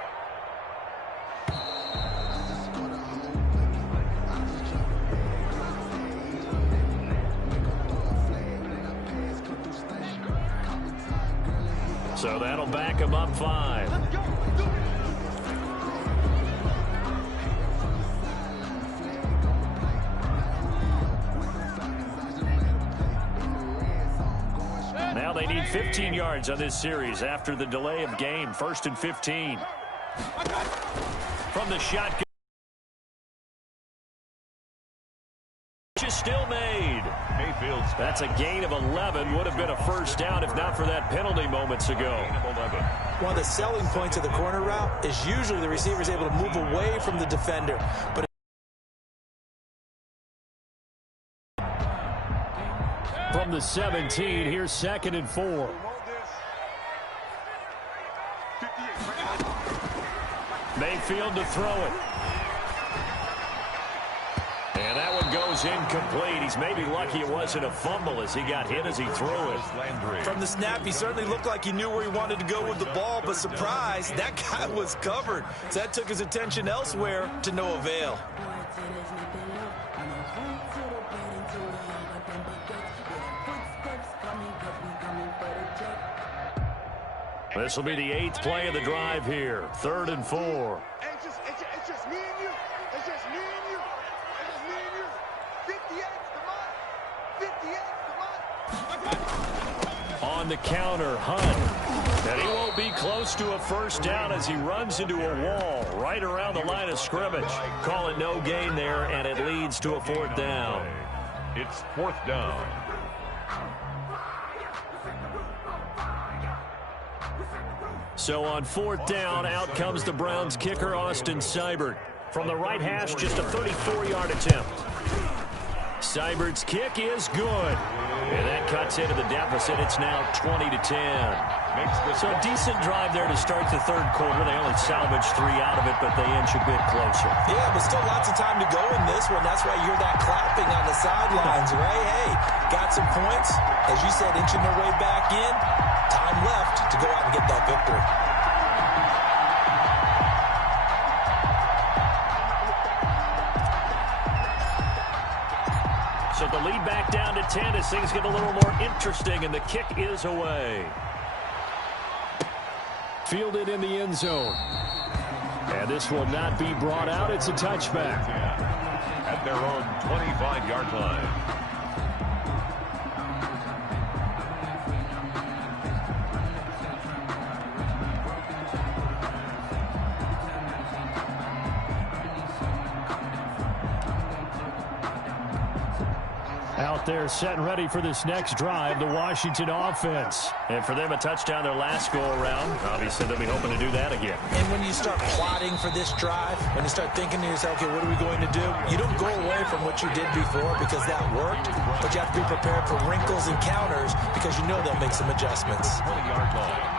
So that'll back him up 5. Now they need 15 yards on this series after the delay of game. 1st and 15. From the shotgun. Is still made. Mayfield's That's a gain of 11. Would have been a 1st down if not for that penalty moments ago. One of the selling points of the corner route is usually the receiver is able to move away from the defender. But from the 17, here's 2nd and 4. Mayfield to throw it. And that one goes incomplete. He's maybe lucky it wasn't a fumble as he got hit as he threw it. from the snap, he certainly looked like he knew where he wanted to go with the ball, but surprise, that guy was covered. So that took his attention elsewhere to no avail. This will be the 8th play of the drive here. 3rd and 4. It's just me and you. It's just me and you. It's just me and you. 58's the month. On the counter, Hunt. And he won't be close to a first down as he runs into a wall right around the line of scrimmage. Call it no gain there, and it leads to a 4th down. It's 4th down. So on 4th down, out comes the Browns kicker, Austin Seibert. From the right hash, just a 34-yard attempt. Seibert's kick is good. And that cuts into the deficit. It's now 20-10. So a decent drive there to start the 3rd quarter. They only salvaged 3 out of it, but they inch a bit closer. Yeah, but still lots of time to go in this one. That's why you hear that clapping on the sidelines, right? Hey, got some points. As you said, inching their way back in. Time left to go out and get that victory. So the lead back down to 10 as things get a little more interesting, and the kick is away. Fielded in the end zone. And this will not be brought out. It's a touchback. At their own 25-yard line. Out there set and ready for this next drive, the Washington offense. And for them, a touchdown their last go-around. Obviously, they'll be hoping to do that again. And when you start plotting for this drive, when you start thinking to yourself, okay, what are we going to do? You don't go away from what you did before because that worked, but you have to be prepared for wrinkles and counters because you know they'll make some adjustments. 20-yard line.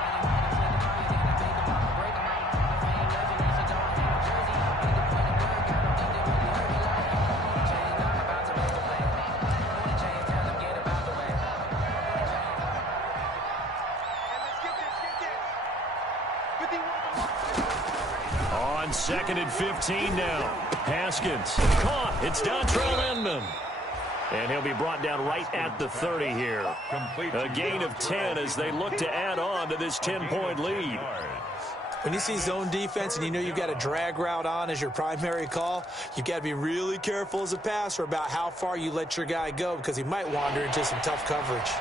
On 2nd and 15 now. Haskins caught. It's Dontrell Inman. And he'll be brought down right at the 30 here. A gain of 10 as they look to add on to this 10-point lead. When you see zone defense and you know you've got a drag route on as your primary call, you've got to be really careful as a passer about how far you let your guy go because he might wander into some tough coverage.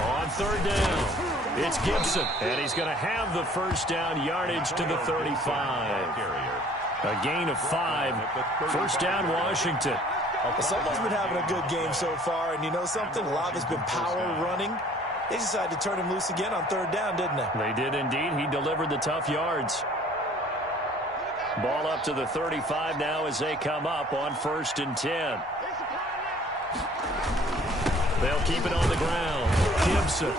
On 3rd down, it's Gibson, and he's going to have the first down yardage to the 35. A gain of 5. First down, Washington. Well, someone's been having a good game so far, and you know something? A lot of it's been power running. They decided to turn him loose again on 3rd down, didn't they? They did indeed. He delivered the tough yards. Ball up to the 35 now as they come up on 1st and 10. They'll keep it on the ground. Gibson.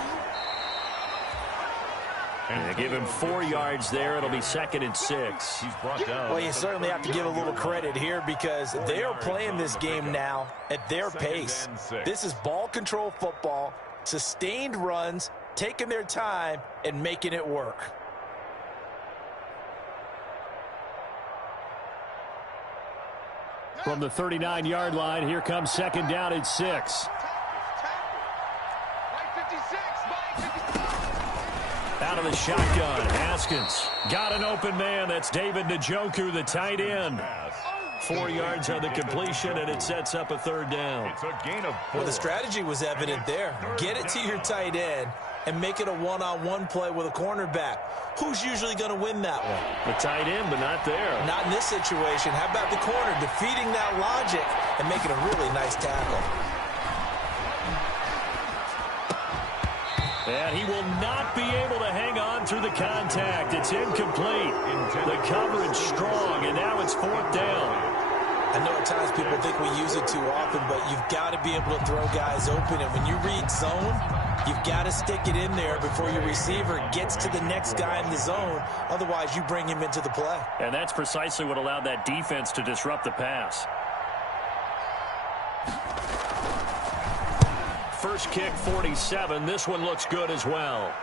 And they give him 4 yards there. It'll be 2nd and 6. He's brought down. Well, you certainly have to give a little credit here because they are playing this game now at their pace. This is ball control football, sustained runs, taking their time, and making it work. From the 39-yard line, here comes 2nd down and 6. Out of the shotgun, Haskins got an open man. That's David Njoku, the tight end. 4 yards on the completion, and it sets up a 3rd down. It's a gain of 4. Well, the strategy was evident there. Get it to your tight end and make it a one-on-one play with a cornerback. Who's usually going to win that one? The tight end, but not there. Not in this situation. How about the corner defeating that logic and making a really nice tackle? And he will not be able to hang on through the contact. It's incomplete. The coverage strong, and now it's 4th down. I know at times people think we use it too often, but you've got to be able to throw guys open. And when you read zone, you've got to stick it in there before your receiver gets to the next guy in the zone. Otherwise, you bring him into the play. And that's precisely what allowed that defense to disrupt the pass. First kick, 47. This one looks good as well.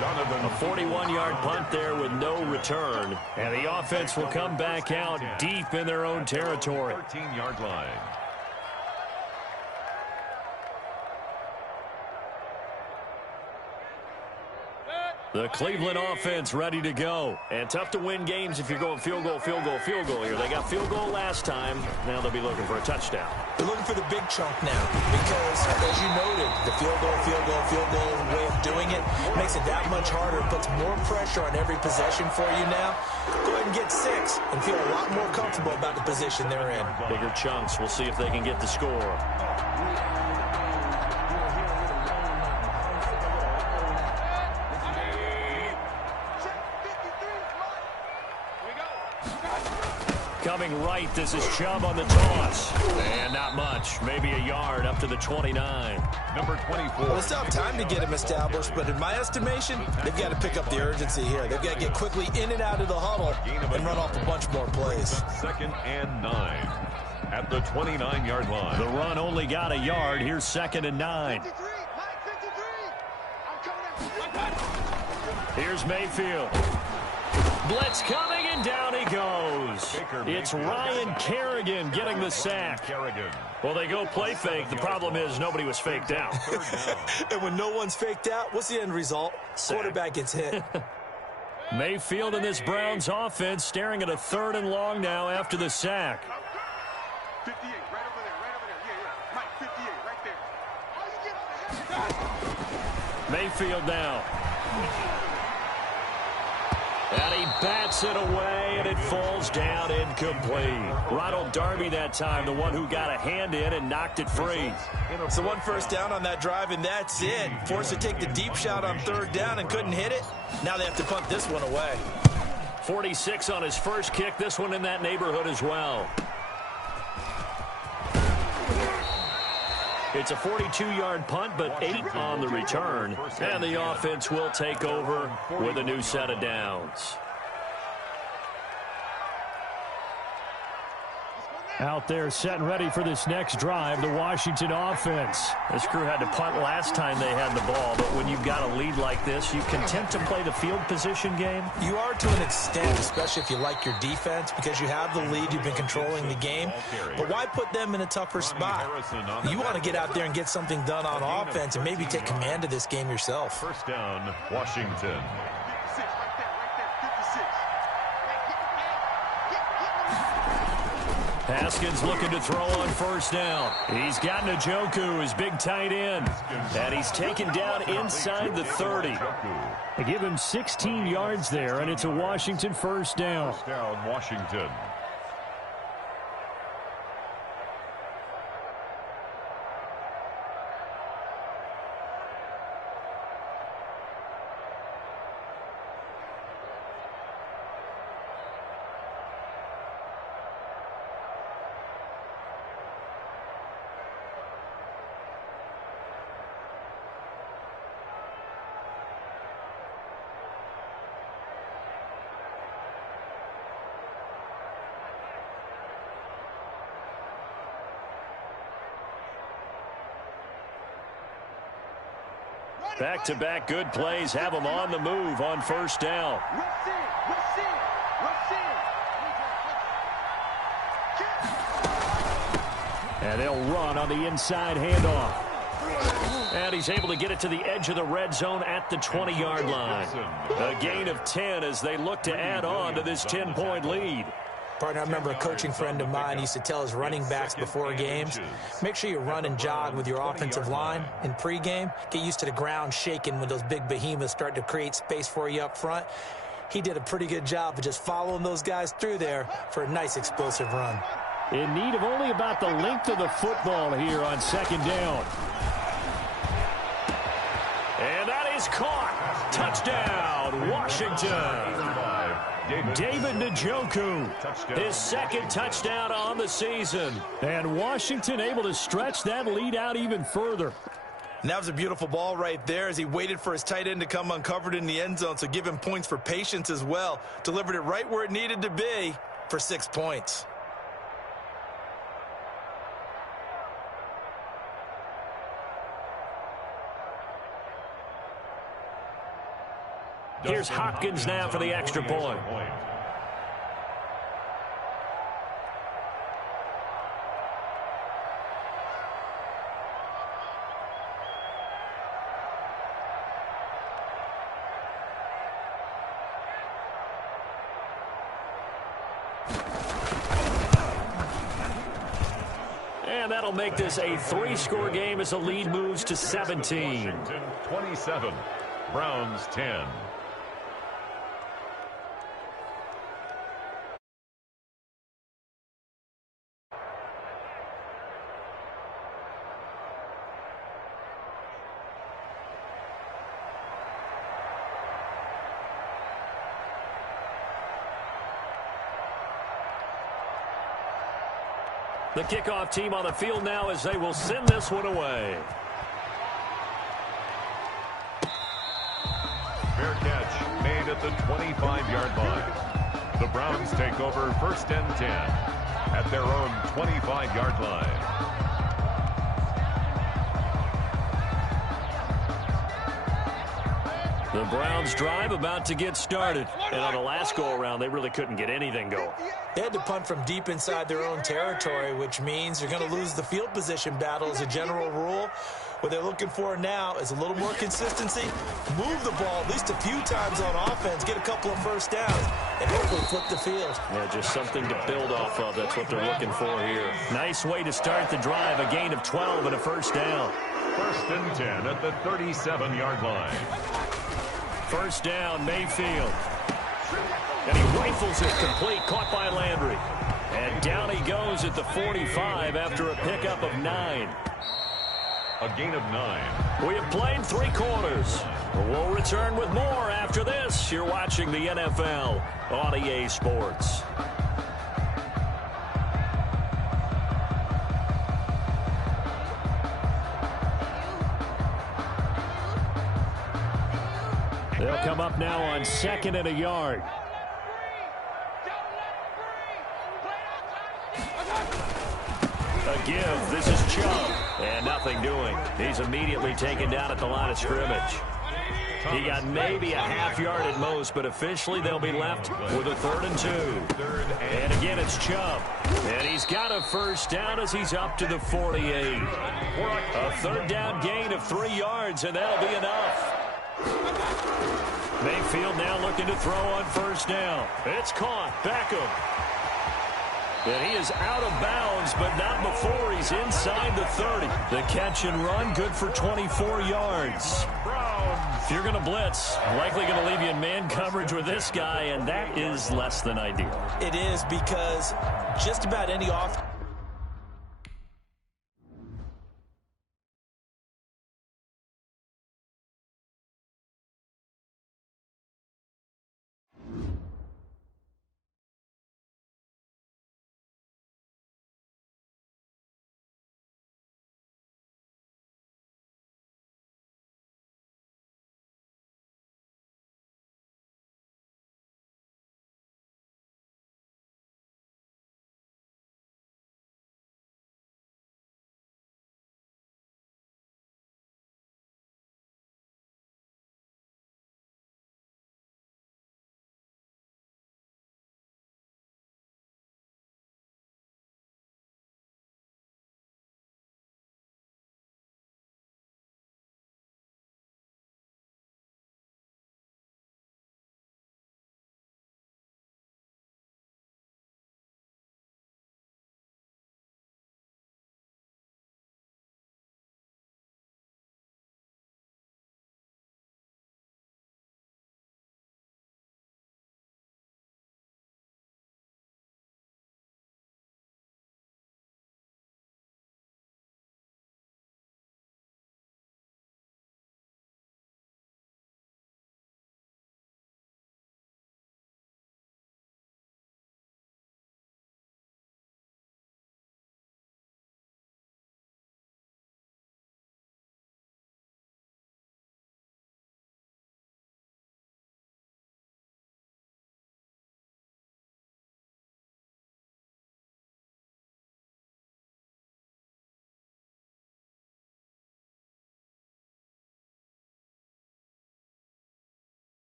A 41-yard punt there with no return. And the offense will come back out deep in their own territory. 13-yard line. The Cleveland offense ready to go. And tough to win games if you're going field goal, field goal, field goal here. They got field goal last time. Now they'll be looking for a touchdown. They're looking for the big chunk now because, as you noted, the field goal way of doing it makes it that much harder. It puts more pressure on every possession for you now. Go ahead and get 6 and feel a lot more comfortable about the position they're in. Bigger chunks. We'll see if they can get the score. Coming right, this is Chubb on the toss. And not much. Maybe a yard up to the 29. Number 24. Well, they still have time to get him established, but in my estimation, they've got to pick up the urgency here. They've got to get quickly in and out of the huddle and run off a bunch more plays. 2nd and 9 at the 29-yard line. The run only got a yard. Here's 2nd and 9. Here's Mayfield. Blitz coming, and down he goes. It's Ryan Kerrigan getting the sack. Well, they go play fake. The problem is nobody was faked out. And when no one's faked out, what's the end result? Sack. Quarterback gets hit. Mayfield in this Browns offense staring at a 3rd and long now after the sack. 58, right over there, right over there. Yeah. Mike, 58, right there. Mayfield now. And he bats it away, and it falls down incomplete. Ronald Darby that time, the one who got a hand in and knocked it free. So 1 first down on that drive, and that's it. Forced to take the deep shot on 3rd down and couldn't hit it. Now they have to punt this one away. 46 on his first kick. This one in that neighborhood as well. It's a 42-yard punt, but 8 on the return. And the offense will take over with a new set of downs. Out there set and ready for this next drive, the Washington offense. This crew had to punt last time they had the ball, but when you've got a lead like this, you content to play the field position game? You are to an extent, especially if you like your defense, because you have the lead, you've been controlling the game. But why put them in a tougher spot? You want to get out there and get something done on offense and maybe take command of this game yourself. 1st down, Washington. 56, right there, 56. Haskins looking to throw on 1st down. He's got Njoku, his big tight end. And he's taken down inside the 30. They give him 16 yards there, and it's a Washington 1st down. 1st down, Washington. Back-to-back good plays have them on the move on 1st down. And they'll run on the inside handoff. And he's able to get it to the edge of the red zone at the 20-yard line. A gain of 10 as they look to add on to this 10-point lead. Partner, I remember a coaching friend of mine used to tell his running backs before games, make sure you run and jog with your offensive line in pregame. Get used to the ground shaking when those big behemoths start to create space for you up front. He did a pretty good job of just following those guys through there for a nice explosive run. In need of only about the length of the football here on 2nd down. And that is caught. Touchdown, Washington. David Njoku, his 2nd touchdown on the season. And Washington able to stretch that lead out even further. And that was a beautiful ball right there as he waited for his tight end to come uncovered in the end zone, so give him points for patience as well. Delivered it right where it needed to be for 6 points. Here's Hopkins now for the extra point. And that'll make this a 3-score game as the lead moves to 17. Washington 27, Browns 10. The kickoff team on the field now as they will send this one away. Fair catch made at the 25-yard line. The Browns take over 1st and 10 at their own 25-yard line. The Browns drive about to get started. And on the last go-around, they really couldn't get anything going. They had to punt from deep inside their own territory, which means you're going to lose the field position battle as a general rule. What they're looking for now is a little more consistency, move the ball at least a few times on offense, get a couple of first downs, and hopefully flip the field. Yeah, just something to build off of. That's what they're looking for here. Nice way to start the drive, a gain of 12 and a first down. 1st and 10 at the 37-yard line. First down, Mayfield. And he rifles it complete, caught by Landry. And down he goes at the 45 after a pickup of 9. A gain of 9. We have played 3 quarters. We'll return with more after this. You're watching the NFL on EA Sports. They'll come up now on 2nd and a yard. A give. This is Chubb. And nothing doing. He's immediately taken down at the line of scrimmage. He got maybe a half-yard at most, but officially they'll be left with a 3rd and 2. And again, it's Chubb. And he's got a first down as he's up to the 48. A 3rd down gain of 3 yards, and that'll be enough. Mayfield now looking to throw on first down. It's caught. Beckham. And he is out of bounds, but not before he's inside the 30. The catch and run, good for 24 yards. If you're going to blitz, likely going to leave you in man coverage with this guy, and that is less than ideal. It is, because just about any